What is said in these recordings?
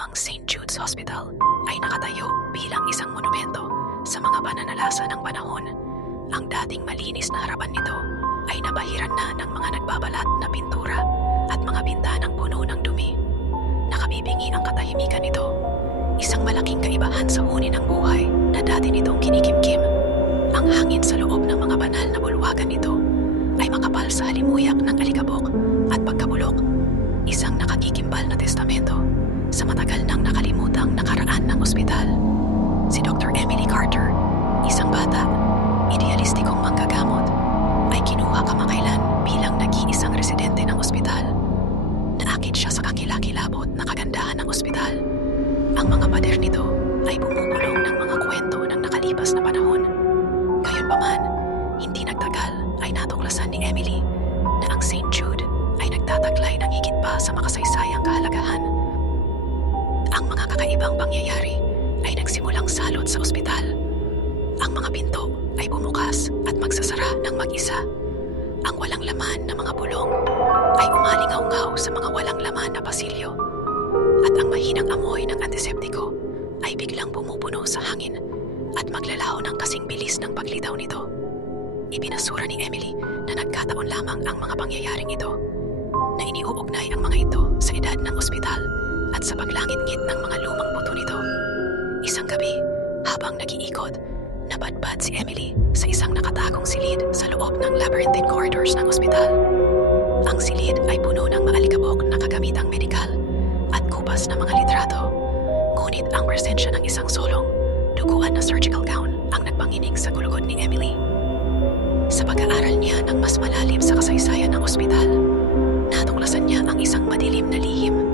lumang St. Jude's Hospital ay nakatayo bilang isang monumento sa mga pananalasa ng panahon. Ang dating malinis na harapan nito ay nabahiran na ng mga nagbabalat na pintura at mga bintanang puno ng dumi. Nakabibingi ang katahimikan nito, isang malaking kaibahan sa huni ng buhay na dati nitong kinikimkim. Ang hangin sa loob ng mga banal na bulwagan nito ay makapal sa halimuyak ng alikabok at pagkabulok, isang nakakikimbal na testamento sa matagal nang nakalimutang nakaraan ng ospital. Si Dr. Emily Carter, isang bata, idealistikong manggagamot, ay kinuha kamakailan bilang nag-iisang residente ng ospital. Naakit siya sa kakilakilabot na kagandahan ng ospital. Ang mga pader nito ay bumukulong ng mga kwento ng nakalipas na panahon. Gayunpaman, hindi nagtagal ay natuklasan ni Emily na ang St. Jude ay nagtataglay ng higit pa sa makasaysayang kahalagahan. Ang mga kakaibang pangyayari ay nagsimulang salot sa ospital. Ang mga pinto ay bumukas at magsasara ng mag-isa. Ang walang laman na mga bulong ay umalingaw-ngaw sa mga walang laman na pasilyo. At ang mahinang amoy ng antiseptiko ay biglang pumupuno sa hangin at maglalaho ng kasing bilis ng paglitaw nito. Ibinasura ni Emily na nagkataon lamang ang mga pangyayaring ito, na iniuugnay ang mga ito sa edad ng ospital at sa paglangit-ngit ng mga lumang buto nito. Isang gabi, habang nag-iikot, napadpad si Emily sa isang nakatagong silid sa loob ng labyrinthine corridors ng ospital. Ang silid ay puno ng maalikabok na kagamitang medikal at kupas na mga litrato. Ngunit ang presensya ng isang solong, duguan na surgical gown ang nagpanginig sa gulugod ni Emily. Sa pag-aaral niya ng mas malalim sa kasaysayan ng ospital, natuklasan niya ang isang madilim na lihim,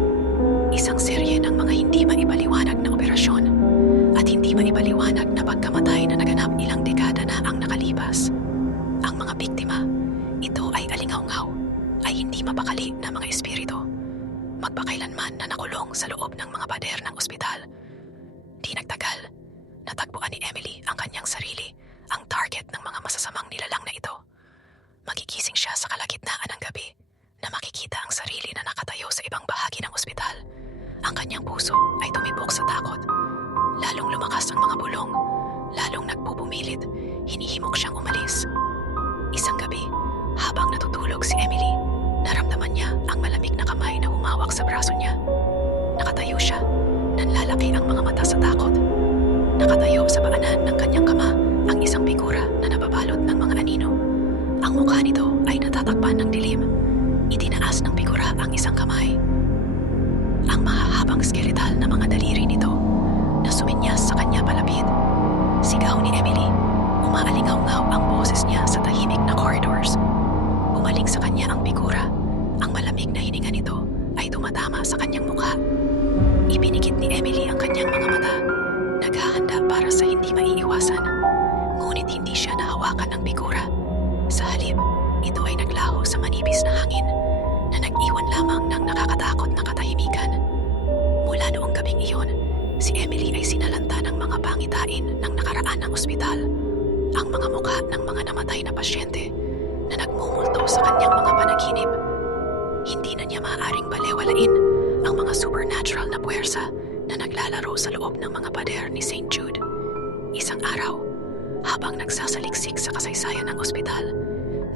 isang serye ng mga hindi maipaliwanag na operasyon at hindi maipaliwanag na pagkamatay na naganap ilang dekada na ang nakalipas. Ang mga biktima, ito ay alingaw-ngaw, ay hindi mapakali na mga espiritu, magpakailanman na nakulong sa loob ng mga pader ng ospital. Di nagtagal, natagpuan ni Emily ang kanyang sarili, ang target ng mga masasamang nilalang na ito. Magigising siya sa kalagitnaan ng gabi na makikita ang sarili na nakatayo sa ibang bahagi ng ospital. Ang kanyang puso ay tumibok sa takot. Lalong lumakas ang mga bulong, lalong nagpupumilit, hinihimok siyang umalis. Isang gabi, habang natutulog si Emily, naramdaman niya ang malamig na kamay na humawak sa braso niya. Nakatayo siya, nanlalaki ang mga mata sa takot. Nakatayo sa paanan ng kanyang kama ang isang figura na nababalot ng mga anino. Ang mukha nito ay natatakpan ng dilim. Itinaas ng figura ang isang kamay. Ang mahahabang skeletal na mga daliri nito na suminyas sa kanya palapit. Sigaw ni Emily, umaalingaw-ngaw ang boses niya sa tahimik na corridors. Umaling sa kanya ang figura. Ang malamig na hininga nito ay tumatama sa kanyang mukha. Ibinikit ni Emily ang kanyang mga mata, naghahanda para sa hindi maiiwasan. Ngunit hindi siya nahawakan ng figura. Sa halip, ito ay naglaho sa manipis na hangin na nag-iwan lamang ng nakakatakot na katahimikan. Mula noong gabing iyon, si Emily ay sinalanta ng mga pangitain ng nakaraan ng ospital. Ang mga mukha ng mga namatay na pasyente na nagmumulto sa kanyang mga panaginip. Hindi na niya maaaring balewalain ang mga supernatural na puwersa na naglalaro sa loob ng mga pader ni St. Jude. Isang araw, habang nagsasaliksik sa kasaysayan ng ospital,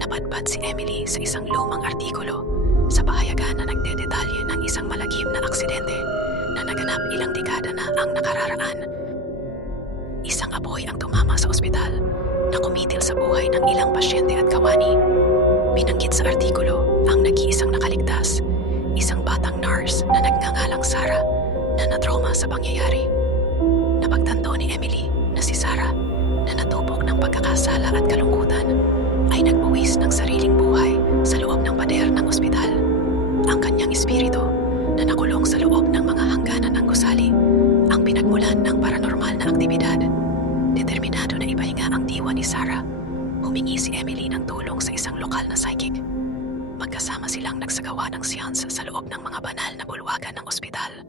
napadpad si Emily sa isang lumang artikulo sa pahayagan na nagdedetalye ng isang malagim na aksidente na naganap ilang dekada na ang nakararaan. Isang apoy ang tumama sa ospital na kumitil sa buhay ng ilang pasyente at kawani. Binanggit sa artikulo ang nag-iisang nakaligtas, isang batang nurse na nagngangalang Sarah na natrauma sa pangyayari. Napagtanto ni Emily na si Sarah na natupok ng pagkakasala at kalungkutan ay nagbuwis ng sariling buhay sa loob ng pader ng ospital. Ang kanyang espiritu na nakulong sa loob ng mga hangganan ng gusali ang pinagmulan ng paranormal na aktibidad. Determinado na ipahinga ang diwa ni Sarah, humingi si Emily ng tulong sa isang lokal na psychic. Magkasama silang nagsagawa ng seance sa loob ng mga banal na bulwagan ng ospital.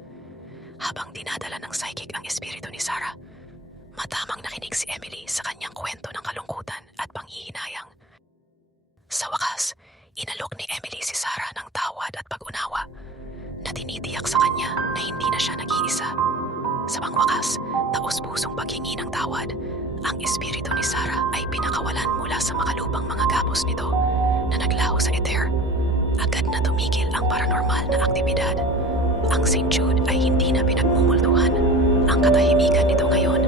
Habang dinadala ng psychic ang espiritu ni Sarah, matamang nakinig si Emily sa kanyang kwento ng kalungkutan at panghihinayang. Sa wakas, inalok ni Emily si Sarah ng tawad at pag-unawa na tinitiyak sa kanya na hindi na siya nag-iisa. sa ether. Agad na tumigil ang paranormal na aktibidad. Ang St. Jude ay hindi na pinagmumultuhan. Ang katahimikan nito ngayon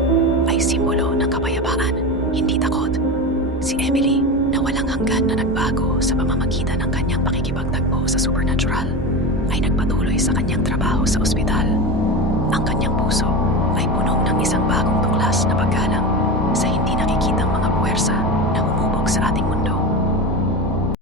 ay simbolo ng kapayapaan, hindi takot. Si Emily na walang hanggan na nagbago sa pamamagitan ng